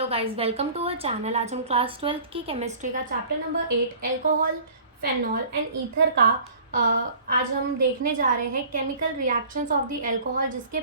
Hello guys, welcome to our channel. आज हम class 12th की केमिस्ट्री का chapter number 8 alcohol, phenol and ether का आज हम देखने जा रहे हैं chemical reactions of the alcohol. इसके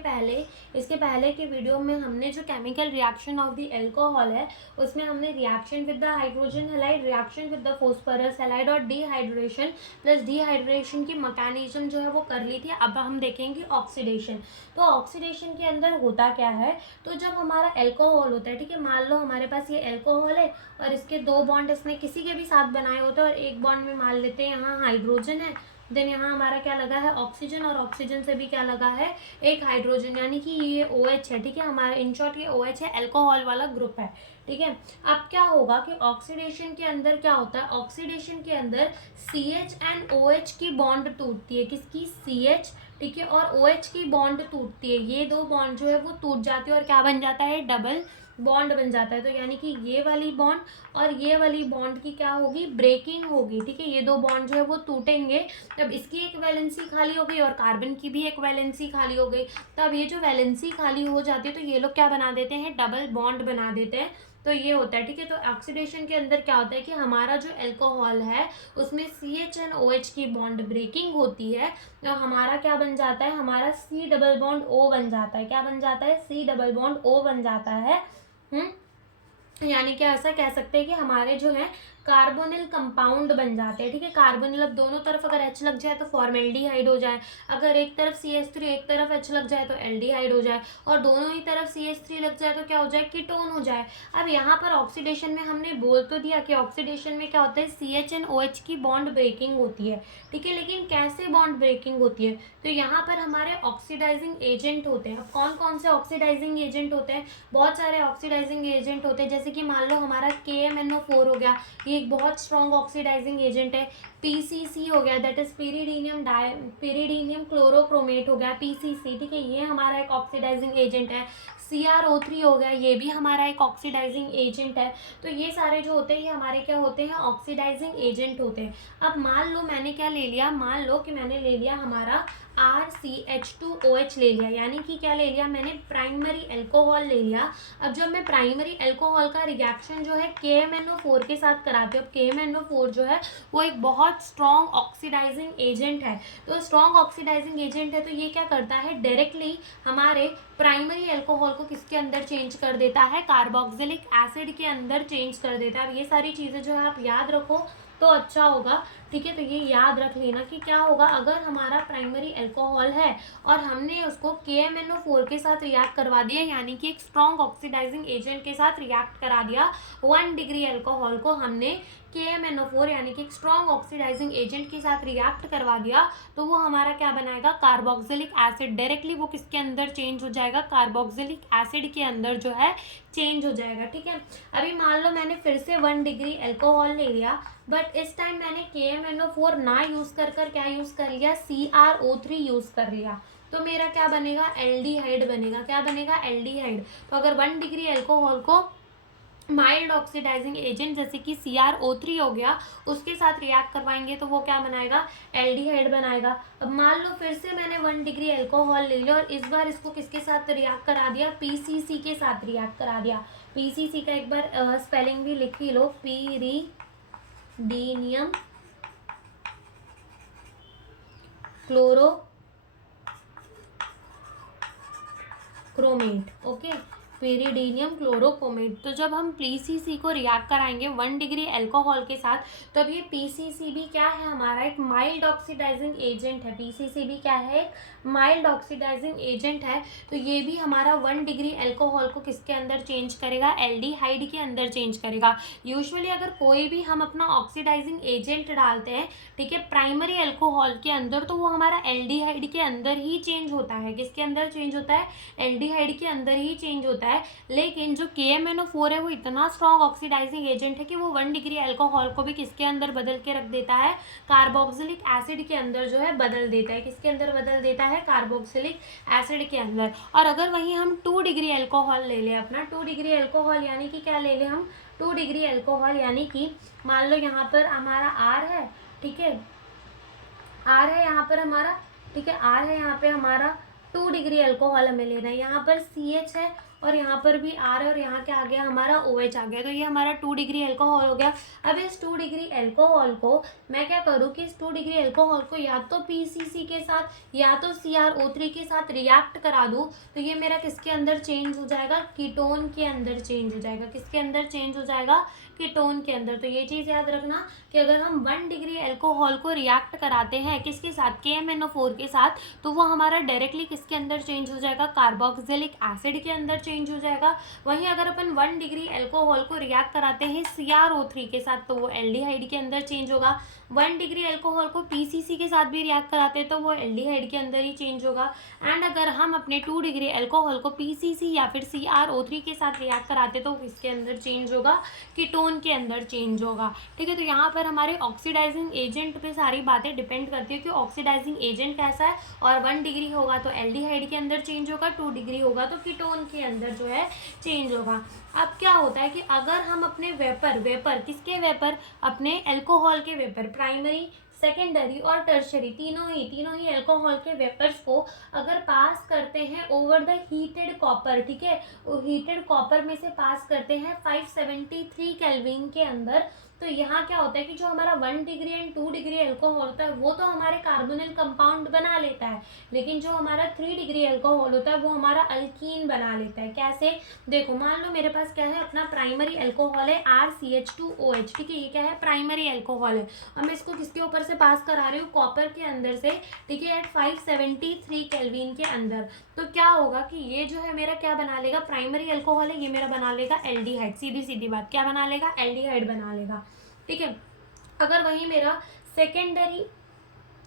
पहले के वीडियो में हमने जो chemical reaction of the alcohol है उसमें हमने reaction with the hydrogen halide, reaction with the phosphorus halide और डिहाइड्रेशन प्लस डिहाइड्रेशन की मैकेनिज्म जो है वो कर ली थी। अब हम देखेंगे ऑक्सीडेशन। तो ऑक्सीडेशन के अंदर होता क्या है, तो जब हमारा एल्कोहल होता है, ठीक है, मान लो हमारे पास ये एल्कोहल है और इसके दो बॉन्ड इसने किसी के भी साथ बनाए होते हैं और एक बॉन्ड में मान लेते हैं यहाँ हाइड्रोजन है, देन यहाँ हमारा क्या लगा है ऑक्सीजन, और ऑक्सीजन से भी क्या लगा है एक हाइड्रोजन, यानी कि ये OH है, ठीक है, हमारा इन शॉर्ट ये OH है, एल्कोहल वाला ग्रुप है, ठीक है। अब क्या होगा कि ऑक्सीडेशन के अंदर क्या होता है, ऑक्सीडेशन के अंदर CH एंड OH की बॉन्ड टूटती है, किसकी, CH, ठीक है, और OH की बॉन्ड टूटती है, ये दो बॉन्ड जो है वो टूट जाती है और क्या बन जाता है, डबल बॉन्ड बन जाता है। तो यानी कि ये वाली बॉन्ड और ये वाली बॉन्ड की क्या होगी, ब्रेकिंग होगी, ठीक है, ये दो बॉन्ड जो है वो टूटेंगे। तब इसकी एक वैलेंसी खाली हो गई और कार्बन की भी एक वैलेंसी खाली हो गई। तब ये जो वैलेंसी खाली हो जाती है तो ये लोग क्या बना देते हैं, डबल बॉन्ड बना देते हैं। तो ये होता है, ठीक है। तो ऑक्सीडेशन के अंदर क्या होता है कि हमारा जो एल्कोहल है उसमें CH एंड OH की बॉन्ड ब्रेकिंग होती है, तो हमारा क्या बन जाता है, हमारा C डबल बॉन्ड O बन जाता है। क्या बन जाता है, C डबल बॉन्ड O बन जाता है। यानी कि ऐसा कह सकते हैं कि हमारे जो है कार्बोनिल कंपाउंड बन जाते हैं, ठीक है। कार्बोनिल, अब दोनों तरफ अगर H लग जाए तो फॉर्मेल्डिहाइड हो जाए, अगर एक तरफ CH3 एक तरफ H लग जाए तो एल्डिहाइड हो जाए, और दोनों ही तरफ CH3 लग जाए तो क्या हो जाए, कीटोन हो जाए। अब यहाँ पर ऑक्सीडेशन में हमने बोल तो दिया कि ऑक्सीडेशन में क्या होता है, CH एंड OH की बॉन्ड ब्रेकिंग होती है, ठीक है, लेकिन कैसे बॉन्ड ब्रेकिंग होती है, तो यहाँ पर हमारे ऑक्सीडाइजिंग एजेंट होते हैं। अब कौन कौन से ऑक्सीडाइजिंग एजेंट होते हैं, बहुत सारे ऑक्सीडाइजिंग एजेंट होते हैं, जैसे कि मान लो हमारा KMnO4 हो गया, ये एक बहुत स्ट्रॉन्ग ऑक्सीडाइजिंग एजेंट है। PCC हो गया, दैट इज पिरिडीनियम क्लोरोक्रोमेट हो गया, PCC, ठीक है, ये हमारा एक ऑक्सीडाइजिंग एजेंट है। CrO3 हो गया, ये भी हमारा एक ऑक्सीडाइजिंग एजेंट है। तो ये सारे जो होते हैं ये हमारे क्या होते हैं, ऑक्सीडाइजिंग एजेंट होते हैं। अब मान लो मैंने क्या ले लिया, मान लो कि मैंने ले लिया हमारा RCH2OH ले लिया, यानी कि क्या ले लिया मैंने, प्राइमरी एल्कोहल ले लिया। अब जब मैं प्राइमरी एल्कोहल का रिएक्शन जो है KMnO4 के साथ कराती हूँ, अब KMnO4 जो है वो एक बहुत स्ट्रॉन्ग ऑक्सीडाइजिंग एजेंट है। तो स्ट्रॉन्ग ऑक्सीडाइजिंग एजेंट है तो ये क्या करता है, डायरेक्टली हमारे प्राइमरी एल्कोहल को किसके अंदर चेंज कर देता है, कार्बोक्सिलिक एसिड के अंदर चेंज कर देता है। अब ये सारी चीज़ें जो है आप याद रखो तो अच्छा होगा, ठीक है। तो ये याद रख लेना कि क्या होगा अगर हमारा प्राइमरी एल्कोहल है और हमने उसको KMnO4 के साथ रिएक्ट करवा दिया, यानी कि एक स्ट्रॉन्ग ऑक्सीडाइजिंग एजेंट के साथ रिएक्ट करा दिया, 1 डिग्री एल्कोहल को हमने KMnO4 यानी कि एक स्ट्रॉन्ग ऑक्सीडाइजिंग एजेंट के साथ रिएक्ट करवा दिया, तो वो हमारा क्या बनाएगा, कार्बोक्सिलिक एसिड, डायरेक्टली वो किसके अंदर चेंज हो जाएगा, कार्बोक्सिलिक एसिड के अंदर जो है चेंज हो जाएगा, ठीक है। अभी मान लो मैंने फिर से 1 डिग्री एल्कोहल ले लिया, बट इस टाइम मैंने KMnO4 ना यूज कर क्या यूज कर लिया, CrO3 यूज कर लिया, तो मेरा क्या बनेगा, एल्डिहाइड बनेगा। क्या बनेगा, एल्डिहाइड। तो अगर 1 डिग्री एल्कोहल को माइल्ड ऑक्सीडाइजिंग एजेंट जैसे कि CrO3 हो गया उसके साथ रिएक्ट करवाएंगे तो वो क्या बनाएगा, एल्डिहाइड बनाएगा। अब मान लो फिर से मैंने 1 डिग्री एल्कोहल ले लिया और इस बार इसको किसके साथ रिएक्ट करा दिया, PCC के साथ रिएक्ट करा दिया। PCC का एक बार स्पेलिंग भी लिख ही लो, पिरिडीनियम क्लोरोक्रोमेट, ओके, पेरिडीनियम क्लोरोक्रोमेट। तो जब हम PCC को रिएक्ट कराएंगे 1 डिग्री एल्कोहल के साथ, तो अब ये PCC भी क्या है, हमारा एक माइल्ड ऑक्सीडाइजिंग एजेंट है। PCC भी क्या है, माइल्ड ऑक्सीडाइजिंग एजेंट है। तो ये भी हमारा 1 डिग्री एल्कोहल को किसके अंदर चेंज करेगा, एल्डिहाइड के अंदर चेंज करेगा। यूजुअली अगर कोई भी हम अपना ऑक्सीडाइजिंग एजेंट डालते हैं, ठीक है, प्राइमरी एल्कोहल के अंदर, तो वो हमारा एल्डिहाइड के अंदर ही चेंज होता है। किसके अंदर चेंज होता है, एल्डिहाइड के अंदर ही चेंज होता है। लेकिन जो KMnO4 है वो इतना स्ट्रॉन्ग ऑक्सीडाइजिंग एजेंट है कि वो 1 डिग्री एल्कोहल को भी किसके अंदर बदल के रख देता है, कार्बोक्सिलिक एसिड के अंदर जो है बदल देता है। किसके अंदर बदल देता है, कार्बोक्सिलिक एसिड के अंदर। और अगर वहीं हम 2 डिग्री एल्कोहल ले लें, अपना 2 डिग्री एल्कोहल यानी कि क्या ले लें हम, 2 डिग्री एल्कोहल यानी कि मान लो यहाँ पर हमारा R है, ठीक है, R है यहाँ पर हमारा, ठीक है, R है यहाँ पे हमारा, 2 डिग्री एल्कोहल हमें लेना है। यहाँ पर CH है और यहाँ पर भी R है और यहाँ क्या आ गया हमारा OH आ गया। तो ये हमारा 2 डिग्री एल्कोहल हो गया। अब इस 2 डिग्री एल्कोहल को मैं क्या करूँ कि इस 2 डिग्री एल्कोहल को या तो PCC के साथ या तो CrO3 के साथ रिएक्ट करा दूँ, तो ये मेरा किसके अंदर चेंज हो जाएगा, कीटोन के अंदर चेंज हो जाएगा। किसके अंदर चेंज हो जाएगा, कीटोन के अंदर। तो ये चीज़ याद रखना कि अगर हम 1 डिग्री एल्कोहल को रिएक्ट कराते हैं किसके साथ, KMnO4 के साथ, तो वो हमारा डायरेक्टली किसके अंदर चेंज हो जाएगा, कार्बोक्सिलिक एसिड के अंदर चेंज हो जाएगा। वहीं अगर अपन 1 डिग्री एल्कोहल को रिएक्ट कराते हैं CrO3 के साथ तो वो एल्डिहाइड के अंदर चेंज होगा। 1 डिग्री एल्कोहल को PCC के साथ भी रिएक्ट कराते हैं तो वो एल्डिहाइड के अंदर ही चेंज होगा। एंड अगर हम अपने 2 डिग्री एल्कोहल को PCC या फिर CrO3 के साथ रिएक्ट कराते तो इसके अंदर चेंज होगा, कीटोन के अंदर चेंज होगा। ठीक है, तो यहाँ पर हमारे ऑक्सीडाइजिंग एजेंट पे सारी बातें डिपेंड करती है कि ऑक्सीडाइजिंग एजेंट कैसा है। और 1 डिग्री होगा तो एल्डिहाइड के अंदर चेंज होगा, 2 डिग्री होगा तो कीटोन के अंदर जो है चेंज होगा। अब क्या होता है कि अगर हम अपने वेपर किसके वेपर, अपने एल्कोहल के वेपर, प्राइमरी, सेकेंडरी और टर्शरी तीनों ही एल्कोहल के वेपर्स को अगर पास करते हैं ओवर द हीटेड कॉपर, ठीक है, हीटेड कॉपर में से पास करते हैं 573 केल्विन के अंदर, तो यहाँ क्या होता है कि जो हमारा 1 डिग्री एंड 2 डिग्री एल्कोहल होता है वो तो हमारे कार्बोनिल कंपाउंड बना लेता है, लेकिन जो हमारा 3 डिग्री एल्कोहल होता है वो हमारा अल्कीन बना लेता है। कैसे, देखो मान लो मेरे पास क्या है, अपना प्राइमरी एल्कोहल है RCH2OH, ठीक है, ये क्या है, प्राइमरी एल्कोहल है। अब मैं इसको किसके ऊपर से पास करा रही हूँ, कॉपर के अंदर से, ठीक है, एट 573 केल्विन के अंदर। तो क्या होगा कि ये जो है मेरा क्या बना लेगा, प्राइमरी एल्कोहल है, ये मेरा बना लेगा एल्डिहाइड। सीधी सीधी बात, क्या बना लेगा, एल्डिहाइड बना लेगा। ठीक है, अगर वही मेरा सेकेंडरी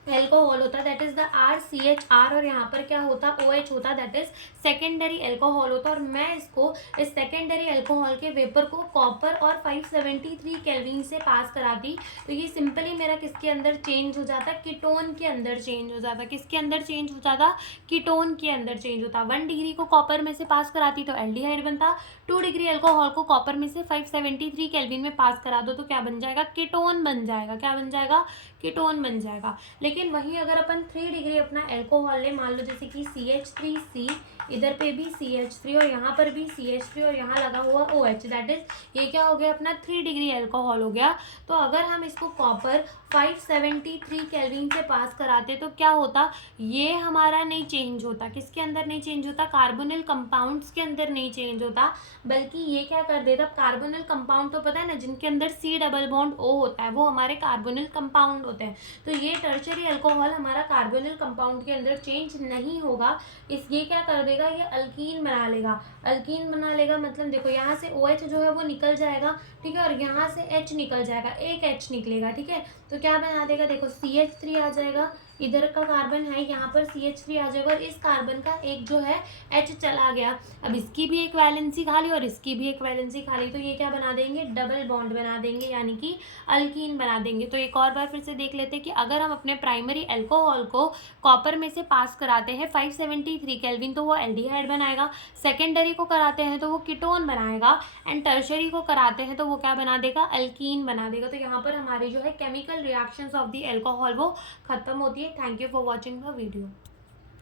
एल्कोहल होता दैट इज द RCHR और यहाँ पर क्या होता, OH होता दैट इज सेकेंडरी एल्कोहल होता, और मैं इसको इस सेकेंडरी एल्कोहल के वेपर को कॉपर और 573 केल्विन से पास कराती, तो ये सिंपली मेरा किसके अंदर चेंज हो जाता, कीटोन के अंदर चेंज हो जाता। किसके अंदर चेंज हो जाता, कीटोन के अंदर चेंज होता। 1 डिग्री को कॉपर में से पास कराती तो एल्डिहाइड बनता, 2 डिग्री एल्कोहल को कॉपर में से 573 केल्विन में पास करा दो तो क्या बन जाएगा, कीटोन बन जाएगा। क्या बन जाएगा, कीटोन बन जाएगा। लेकिन वहीं अगर अपन 3 डिग्री अपना एल्कोहल ले, मान लो जैसे कि CH3C, इधर पे भी CH3 और यहाँ पर भी CH3 और यहाँ लगा हुआ OH, दैट इज ये क्या हो गया, अपना 3 डिग्री एल्कोहल हो गया। तो अगर हम इसको कॉपर 573 केल्विन से पास कराते तो क्या होता, ये हमारा नहीं चेंज होता। किसके अंदर नहीं चेंज होता, कार्बोनिल कंपाउंड्स के अंदर नहीं चेंज होता, बल्कि ये क्या कर देता, कार्बोनिल कंपाउंड तो पता है ना, जिनके अंदर C डबल बॉन्ड O होता है वो हमारे कार्बोनिल कंपाउंड होते हैं। तो ये टर्शरी एल्कोहल हमारा कार्बोनिल कंपाउंड के अंदर चेंज नहीं होगा, ये क्या कर देगा, ये अल्कीन बना लेगा। अल्कीन बना लेगा मतलब देखो यहाँ से OH जो है वो निकल जाएगा, ठीक है, और यहाँ से H निकल जाएगा, एक H निकलेगा, ठीक है, तो क्या बना देगा, देखो CH3 आ जाएगा, इधर का कार्बन है यहाँ पर CH3 आ जाएगा, और इस कार्बन का एक जो है H चला गया। अब इसकी भी एक वैलेंसी खाली और इसकी भी एक वैलेंसी खाली, तो ये क्या बना देंगे, डबल बॉन्ड बना देंगे, यानी कि अल्कीन बना देंगे। तो एक और बार फिर से देख लेते हैं कि अगर हम अपने प्राइमरी एल्कोहल को कॉपर में से पास कराते हैं 573 केल्विन तो वो एल्डिहाइड बनाएगा, सेकेंडरी को कराते हैं तो वो कीटोन बनाएगा, एंड टर्शरी को कराते हैं तो वो क्या बना देगा, अल्कीन बना देगा। तो यहाँ पर हमारी जो है chemical reactions of the alcohol वो खत्म होती है। Thank you for watching the video.